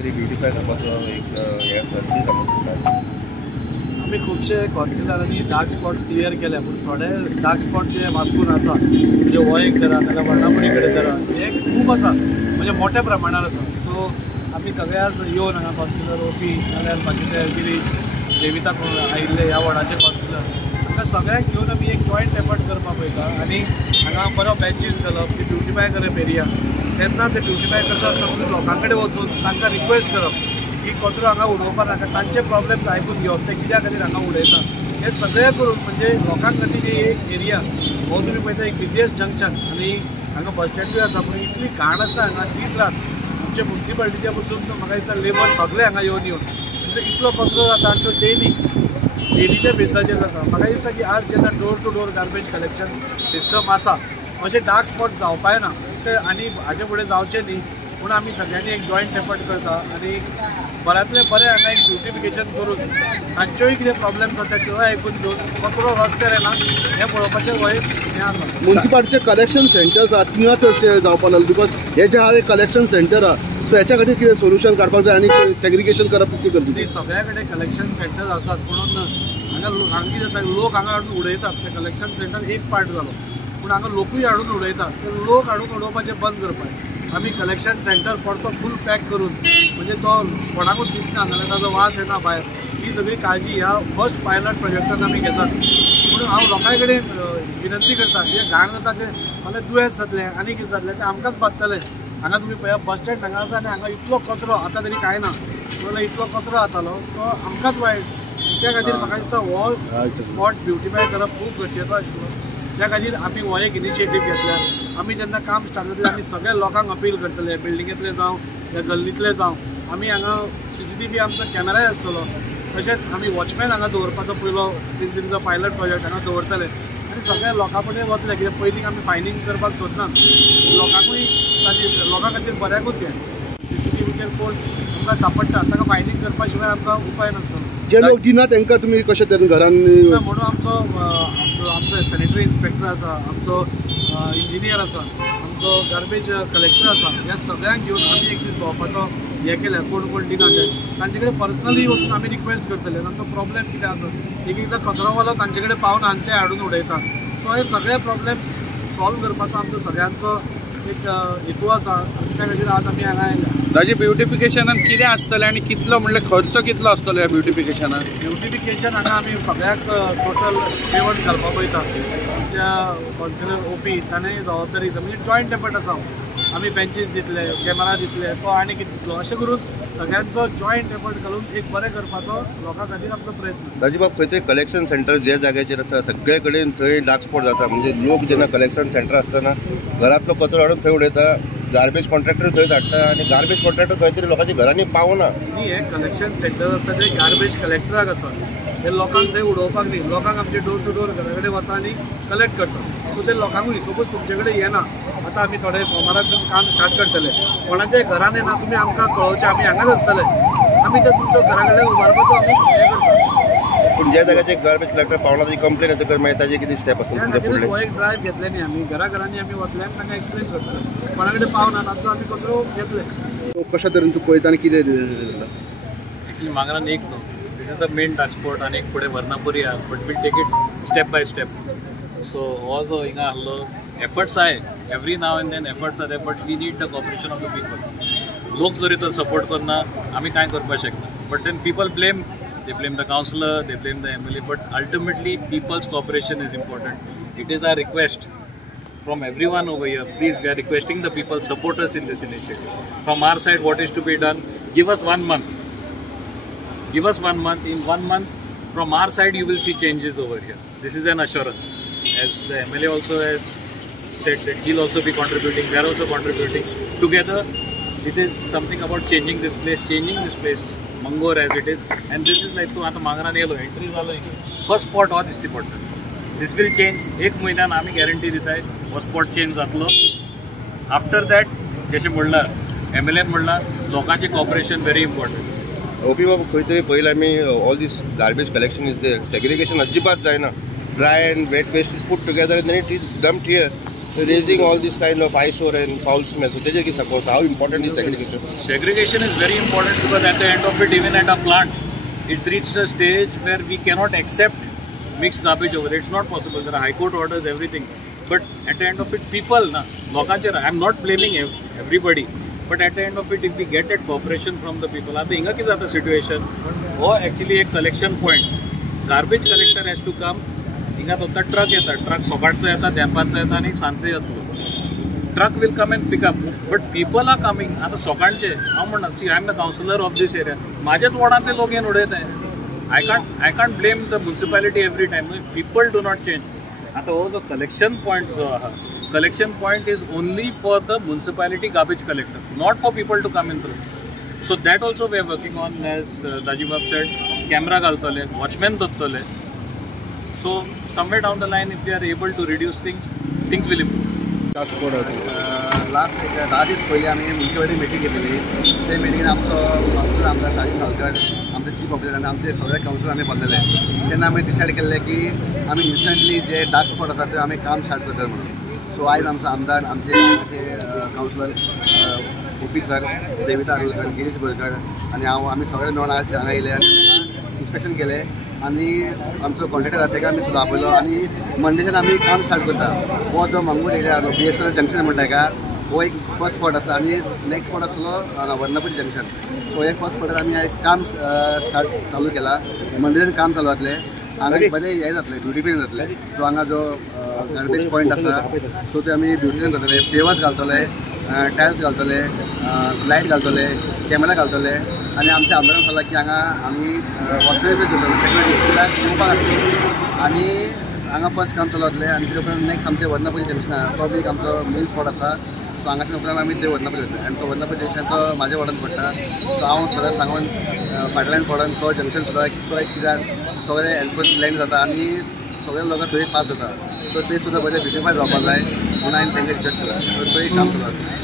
तरी ब्युटिफाय करपाचो एक हे आसा कितें समजता आमी खुबशे कॉन्सिलरांनी डार्क स्पॉट्स क्लियर केले पूण थोडे डार्क स्पॉट जे वास्कून आसा म्हणजे हो एक धरा नाजाल्यार वर्णापुरी कडेन धरा हे खूब आसा म्हणजे मोठ्या प्रमाणात आसा. सो आमी सगळ्याच येवन हांगा कॉन्सिलर ओपी नाजाल्यार बाकीचे गिरीश देविता आयिल्ले ह्या वॉर्डाचे कॉन्सिलर हांकां सगळ्यांक घेवन आमी एक जॉयंट एफर्ट करपाक पळयता आनी हांगा बरो बेंचीस घालप ती ब्युटिफाय करप एरिया तेन्ना ते ब्युटिफाय करता आसतना लोकां कडेन वचून तांकां रिक्वेस्ट करप की कचरो हांगा उडोवपाक नाका तांचे प्रॉब्लेम्स आयकून घेवप ते कित्या खातीर हांगा उडयता हे सगळें करून म्हणजे लोकां खातीर एक एरिया हो तुमी पळयता एक बिजिएस्ट जंक्शन आनी हांगा बस स्टँडूय आसा पूण इतली घाण आसता हांगा दीस रात आमचे म्युन्सिपाल्टीचे पसून म्हाका दिसता लेबर सगळे हांगा येवन म्हणजे इतलो कचरो जाता आनी तो डेलीच्या बेसाचेर जाता. म्हाका दिसता की आज जेन्ना door to door garbage collection system आसा अशें डार्क स्पॉट जावपाय ना ते आनी हाजे फुडें जावचें न्ही पूण आमी सगळ्यांनी एक जॉयंट एफर्ट करता आनी बऱ्यांतले बरें हांगा एक ब्युटिफिकेशन करून तांच्योय कितें प्रॉब्लेम्स आसा त्यो आयकून घेवन कचरो रस्त्यार येना हें पळोवपाचें हो एक हें आसा. म्युन्सिपाल्टीचे कलेक्शन सेंटर्स आसा थिंगा चडशे जावपाक लागले बिकॉज हे जे हांव एक कलेक्शन सेंटर आहा सो हेच्या खातीर कितें सोल्युशन काडपाक जाय आनी सेग्रिगेशन करप कितें करता सगळ्या कडेन कलेक्शन सेंटर आसात म्हणून हांगा हांगा कितें जाता लोक हांगा हाडून उडयतात ते कलेक्शन सेंटर एक पार्ट जालो पूण हांगा लोकूय हाडून उडयतात ते लोक हाडून उडोवपाचें बंद करपाक आमी कलेक्शन सेंटर परतो फूल पॅक करून म्हणजे तो कोणाकूच दिसना नाजाल्यार ताजो वास येना भायर ही सगळी काळजी ह्या फर्स्ट पायलट प्रोजेक्टान आमी घेतात. म्हणून हांव लोकां कडेन विनंती करता जे घाण जाता ते मला दुयेंस जातलें आनी कितें जातलें तें आमकांच बादतलें. हांगा तुमी पळया बस स्टँड हांगा आसा आनी हांगा इतलो कचरो आतां तरी कांय ना नाजाल्यार इतलो कचरो जातालो तो आमकांच वायट त्या खातीर म्हाका दिसता हो स्पॉट ब्युटिफाय करप खूब गरजेचो आशिल्लो. त्या खातीर आमी हो एक इनिशिएटीव घेतल्या. आमी जेन्ना काम स्टार्ट करतले आमी सगळ्या लोकांक अपील करतले बिल्डिंगेंतले जावं या गल्लींतले जावं आमी हांगा CCTV आमचो कॅमेराय आसतलो तशेंच आमी वॉचमॅन हांगा दवरपाचो पयलो सिन्स पायलट प्रोजेक्ट हांगा दवरतले आनी सगळ्या लोकां कडेन वतले कित्याक पयलीं आमी फायनींग करपाक सोदनात लोकांकूय लोकां खातीर बऱ्याकूच हें CCTVचेर कोण आमकां सांपडटा ताका फायनींग करपा शिवाय आमकां उपाय नासतलो. जे लोक दिना तांकां तुमी कशे तरेन घरांनी म्हणून आमचो सॅनिटरी इन्स्पेक्टर आसा आमचो इंजिनियर आसा आमचो गार्बेज कलेक्टर आसा ह्या सगळ्यांक घेवन आमी एक दीस भोंवपाचो हें केल्या कोण कोण दिना ते तांचे कडेन पर्सनली वचून आमी रिक्वेस्ट करतले तांचो प्रॉब्लेम कितें आसा एकदां कचरोवालो तांचे कडेन पावना आनी ते हाडून उडयता. सो हे सगळे प्रॉब्लेम्स सॉल्व करपाचो आमचो सगळ्यांचो एक हेतू आसा त्या खातीर आज आमी हांगा आयल्या. ताजे ब्युटिफिकेशनान कितें आसतलें आनी कितलो म्हणल्यार खर्च कितलो आसतलो ह्या ब्युटिफिकेशनान? ब्युटिफिकेशन हांगा आमी सगळ्याक टोटल पेमेंट घालपाक पळयता. आमच्या कॉन्सिलर ओपी ताणें जबाबदारी म्हणजे जॉयंट एफर्ट आसा. आमी बेंचीस दितले कॅमेरा दितले तो आनी कितें दितलो अशें करून सगळ्यांचो जॉयंट एफर्ट घालून एक बरें करपाचो लोकां खातीर आमचो प्रयत्न. राजीव बाब खंय तरी कलेक्शन सेंटर जे जाग्याचेर आसा सगळे कडेन थंय डार्क स्पॉट जाता म्हणजे लोक जेन्ना कलेक्शन सेंटर आसतना घरांतलो कचरो हाडून थंय उडयता गार्बेज कॉन्ट्रॅक्टर थंय धाडटा आनी गार्बेज कॉन्ट्रॅक्टर खंय तरी लोकांच्या घरांनी पावना. न्ही हे कलेक्शन सेंटर आसता ते गार्बेज कलेक्टराक आसा हे लोकांक थंय उडोवपाक न्ही लोकांक आमचे डोर टू डोर घरा कडेन वता आनी कलेक्ट करता. सो ते लोकांकूय सपोज तुमचे कडेन येना आतां आमी थोडे सोमाराच्यान काम स्टार्ट करतले कोणाच्याय घरान येना तुमी आमकां कळोवचें आमी हांगाच आसतले आमी ते तुमच्या घरा कडेन उबारपाचो आमी हें करता. पूण ज्या जाग्याचेर गार्बेज कलेक्टर पावना ताजी कंप्लेन येता मागीर ताजे कितें स्टेप आसता तुमचे फुडले? हो एक ड्रायव्ह घेतले न्ही आमी घराघरांनी आमी वतले आनी तांकां एक्सप्लेन करतले कोणा कडेन पावना तांचो आमी कचरो घेतले. कशा तरेन तूं पळयता आनी कितें एक्चुअली मांगरान एक न्हू this is the main touch spot आनी एक फुडें वर्णापुरी आहा but we'll take it step by step. So हो जो हिंगा आहलो एफर्ट्स आहाय every now and then efforts are there but we need the cooperation of the people. लोक जरी तो सपोर्ट करना आमी कांय करपाक शकना but then people blame they blame the councillor, they blame the MLA, but ultimately people's cooperation is important. It is our request from everyone over here, please, we are requesting the people support us in this initiative. From our side, what is to be done, give us 1 month. Give us 1 month. In 1 month, from our side, you will see changes over here. This is an assurance. As the MLA also has said that he'll also be contributing, they are also contributing. Together, it is something about changing this place. Mangor as it is, and this is like to आता मांगरान yellow entry जालो first spot हो दिसती पडटा. दिस will change एक म्हयन्यान आमी guarantee दिताय हो spot change जातलो. आफ्टर दॅट जशें म्हणलां MLA म्हणलां लोकांचें कॉपरेशन व्हेरी इम्पॉर्टंट. ओपी बाबा खंय तरी पयलीं आमी all this garbage collection is there segregation अजिबात जायना dry and wet waste is put together and it is dumped here raising all this kind of eyesore and foul smell. So तेजे की support. How important is segregation? Segregation is very important because at the end of it, even at a plant, it's reached a stage where we cannot accept mixed garbage over there. It's not possible. There are high court orders, everything. But at the end of it, people, I'm not blaming everybody. But at the end of it, if we get that cooperation from the people, आता हिंगा किस आता situation, वो actually एक collection point, garbage collector has to come. हिंगा तो truck येतात, truck सकाळचं येतात, दनपारचं येतात आणि सांजचं येतो. Truck will come and pick up, but people are coming. आता सकाळचे, हांव म्हणना, see, I am the councillor of this area. माझ्याच वॉर्डांतले लोक येऊन उडयत आहे. I can't blame the municipality every time. People do not change. आता हो जो collection point जो आहे, collection point is only for the municipality garbage collector, not for people to come in through. So that also we are working on, as Dajibab said, camera घालतले, watchman दवरतले. So somewhere down the line, if we are able to reduce things will improve. Last 10 दीस पयलीं आमी municipality meeting घेतलेली. ते मिटींगेन आमचो hospital आमदार तारी सालकर, आमचे चीफ ऑफिसर आनी आमचे सगळे कावन्सिलर आमी बसलेले. तेन्ना आमी डिसायड केल्ले की आमी इन्स्टंटली जे डार्क स्पॉट आसा ते आमी काम स्टार्ट करता म्हणून. सो आयज आमचो आमदार, आमचे councillor OP sir, Devita Arolkar, Girish Borkar आनी हांव आमी सगळे मेळून आज हांगा येयले आनी इन्स्पेक्शन केलें आनी आमचो कॉन्ट्रॅक्टर आसा ताका आमी सुद्दां आपयलो आनी मंडेच्यान आमी काम स्टार्ट करता. हो जो मंगूर एरिया BSNL जंक्शन म्हणटा ताका, हो एक फर्स्ट स्पॉट आसा आनी नेक्स्ट स्पॉट आसलो वर्नापुरी जंक्शन. सो हे फर्स्ट स्पॉटार आमी आयज काम स्टार्ट चालू केला. मंडेच्यान काम चालू जातलें. हांगा बरें हें जातलें, ब्युटिफिकेशन जातलें. सो हांगा जो गार्बेज पॉयंट आसा, सो ते आमी ब्युटिफिकेशन करतले, पेवर्स घालतले, टायल्स घालतले, लायट घालतले, कॅमेरा घालतले आनी आमच्या आमदारान सांगलां की हांगा आमी हॉस्पिटल करतले, सेक्युरिटी येवपाक घातले आनी हांगा फर्स्ट काम चालू जातलें. आनी तेच्या उपरांत नेक्स्ट आमचे वर्नापुरी जंक्शन तो बी आमचो मेन स्पॉट आसा. सो हांगाच्यान उपरांत आमी ते वर्नापुरी जातले आनी तो वर्नापुरी जंक्शन तो म्हाज्या वार्डान पडटा. सो हांव सगळें सांगून फाटल्यान पडोन तो जंक्शन सुद्दां कित्याक सगळे एल्कोहल ब्लेंड जाता आनी सगळे लोक थंय पास जाता. सो ते सुद्दां बरें ब्युटिफाय जावपाक जाय म्हणून हांवें तांकां रिक्वेस्ट केला. सो तो एक काम चालू जाता.